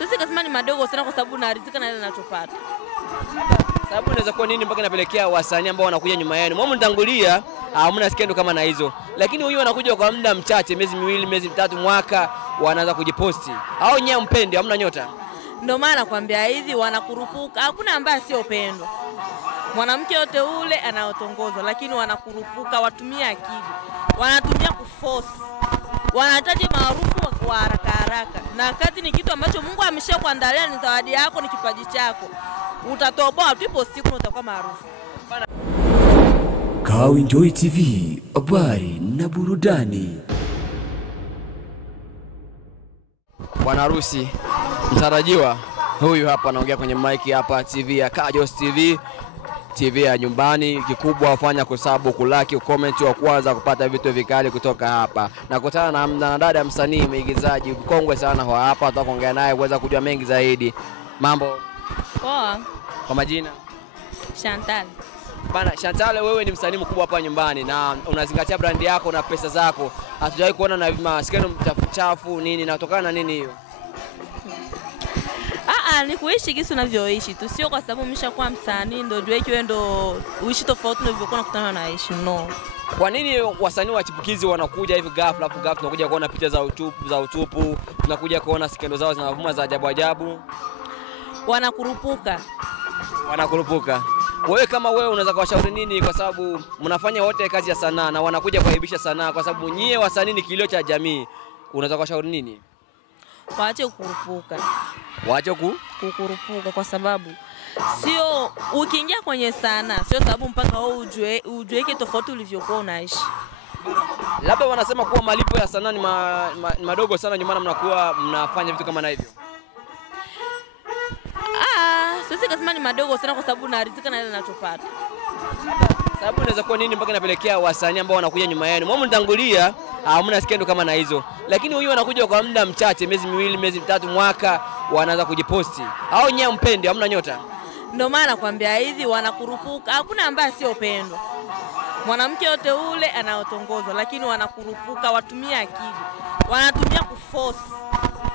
Sisi kasema ni madogo sana kwa sababu naridhika na ile ninachopata. Sababu inaweza kuwa nini mpaka inapelekea wasanii ambao wanakuja nyuma yenu? Mwa mtangulia hamna skendo kama na hizo. Lakini huyu wanakuja kwa muda mchache, miezi miwili, miezi mitatu, mwaka, wanaanza kujiposti. Hao nyewe mpende, hamna nyota. Ndio maana nakwambia hivi wanakurupuka. Hakuna ambaye sio upendo. Mwanamke yote ule anaotongozwa, lakini wanakurupuka, watumia akili. Wanatumia kuforce. Wanahitaji maarufu kwa haraka. Na kazi ni kitu ambacho Mungu ameshakuandalia, ni zawadi yako, ni kipaji chako. Utatoboa tupo siku utakuwa maarufu. Kawinjoy TV, habari na burudani. Bwana harusi mtarajiwa huyu hapa anaongea kwenye mic hapa TV ya Kajos TV ya nyumbani. Kikubwa wafanya kusabu, kulaki, ucomment wa kwanza kupata vitu vikali kutoka hapa. Nakutana na dada msanii mwigizaji mkongwe sana hapa, tutaongea naye kuweza kujua mengi zaidi. Mambo poa. Kwa majina? Chantal. Bana Chantal, wewe ni msanii mkubwa hapa nyumbani na unazingatia brand yako na pesa zako. Hatujawahi kuona na maskeno chafu nini, natokana na nini hiyo? Ni kuishi kisu unavyoishi tu, sio kwa sababu umeshakuwa msanii ndio jua wewe ndio uishi tofauti na ulivyokuwa unakutana na ishi. No. Kwa nini wasanii wa chipukizi wanakuja hivi ghafla tunakuja kuona picha za utupu, tunakuja kuona skendo zao zinavuma za ajabu? Wanakurupuka. Wewe kama wewe unaweza kuwashauri nini, kwa sababu mnafanya wote kazi ya sanaa na wanakuja kuaibisha sanaa, kwa sababu nyie wasanii ni kilio cha jamii. Unaweza kuwashauri nini? Waache kukurupuka. Waache kukurupuka kwa sababu sio ukiingia kwenye sanaa sio sababu mpaka wewe ujueke tofauti ulivyokuwa unaishi. Labda wanasema kuwa malipo ya sanaa ni madogo sana, ndio maana mnakuwa mnafanya vitu kama na hivyo. Sisi kasema ni madogo sana kwa sababu naridhika na ile ninachopata. Sababu inaweza kuwa nini mpaka inapelekea wasanii ambao wanakuja nyuma yenu? Mwa mtangulia hamna skendo kama na hizo. Lakini huyu wanakuja kwa muda mchache, miezi miwili, miezi mitatu, mwaka, wanaanza kujiposti. Hao nyewe mpende, hamna nyota. Ndio maana nakwambia hivi wanakurupuka. Hakuna ambaye sio upendo. Mwanamke yote ule anaotongozwa, lakini wanakurupuka, watumia akili. Wanatumia kuforce.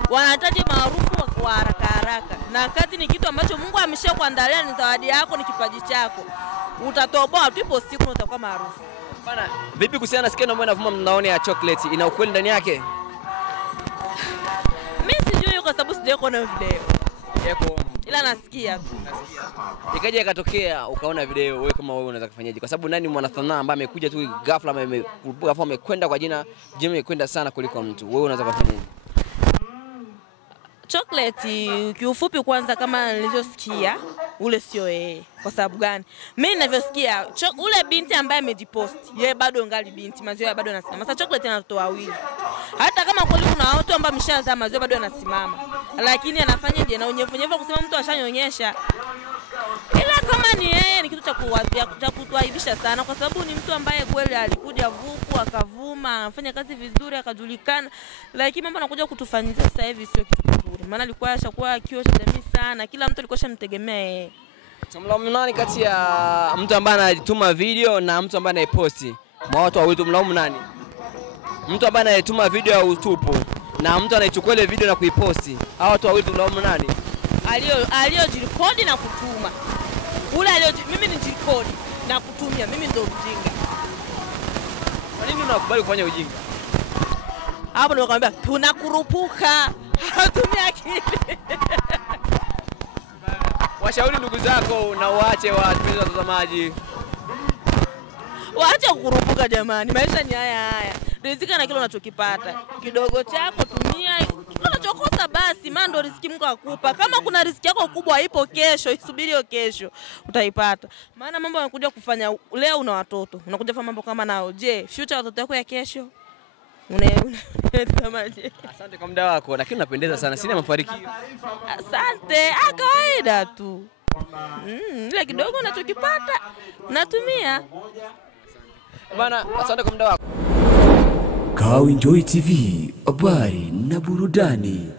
Wanahitaji maarufu kwa haraka. Na kazi ni kitu ambacho Mungu ameshakuandalia, ni zawadi yako, ni kipaji chako. Utatoboa tupo siku utakuwa maarufu. Bana, vipi kuhusiana na skendo ambayo inavuma mnaone ya chocolate? Ina ukweli ndani yake? Mimi sijui kwa sababu sijawahi kuona video. Yako Ila nasikia tu. Ikaje ikatokea ukaona video, wewe kama wewe unaweza kufanyaje? Kwa sababu nani mwanasanaa ambaye amekuja tu ghafla amekwenda kwa jina Jimmy kwenda sana kuliko mtu. Wewe unaweza kufanyaje? Chocolate kiufupi kwanza kama nilivyosikia ule sio yeye. Kwa sababu gani? Mimi ninavyosikia ule binti ambaye amejipost, yeye bado ngali binti, maziwa bado yanasimama. Sasa Chocolate ana watoto wawili. Hata kama kweli kuna watu ambao ameshazaa, maziwa bado yanasimama. Lakini anafanyaje na unyevu kusema mtu ashanyonyesha. Ila kama ni yeye ni kitu cha kutuaibisha sana, kwa sababu ni mtu ambaye kweli alikuja vuku akavuma, anafanya kazi vizuri akajulikana, lakini mambo anakuja kutufanyia sasa hivi sio kitu kizuri. Maana alikuwa ashakuwa kioo cha jamii sana, kila mtu alikuwa shamtegemea yeye. Mlaumu nani kati ya mtu ambaye anatuma video na mtu ambaye anaiposti? Watu wawili mlaumu nani? Mtu ambaye anatuma video ya utupu na mtu anaichukua ile video na kuiposti. Hao watu wawili mlaumu nani? Aliyojirekodi na kutuma. Mimi nijikodi na kutumia, mimi ndio mjinga. Kwa nini unakubali kufanya ujinga? Hapo ndio nakwambia tunakurupuka. Hatumia akili. Washauri ndugu zako na waache wapenzi watazamaji. Waache kukurupuka jamani. Maisha ni haya. Rizika na kile unachokipata. Kidogo chako tumia, unachokosa basi, maana ndo riziki Mungu akupa. Kama kuna riziki yako kubwa ipo kesho, isubiri hiyo kesho utaipata. Maana mambo yanakuja kufanya leo una watoto, unakuja kufanya mambo kama nao. Je, future watoto wako ya kesho? Kamaje? Asante kwa muda wako, lakini unapendeza sana. Sina mafanikio. Asante. Kawaida tu. Ile kidogo unachokipata natumia. Bana, asante kwa muda wako. Kawinjoy TV, habari na burudani.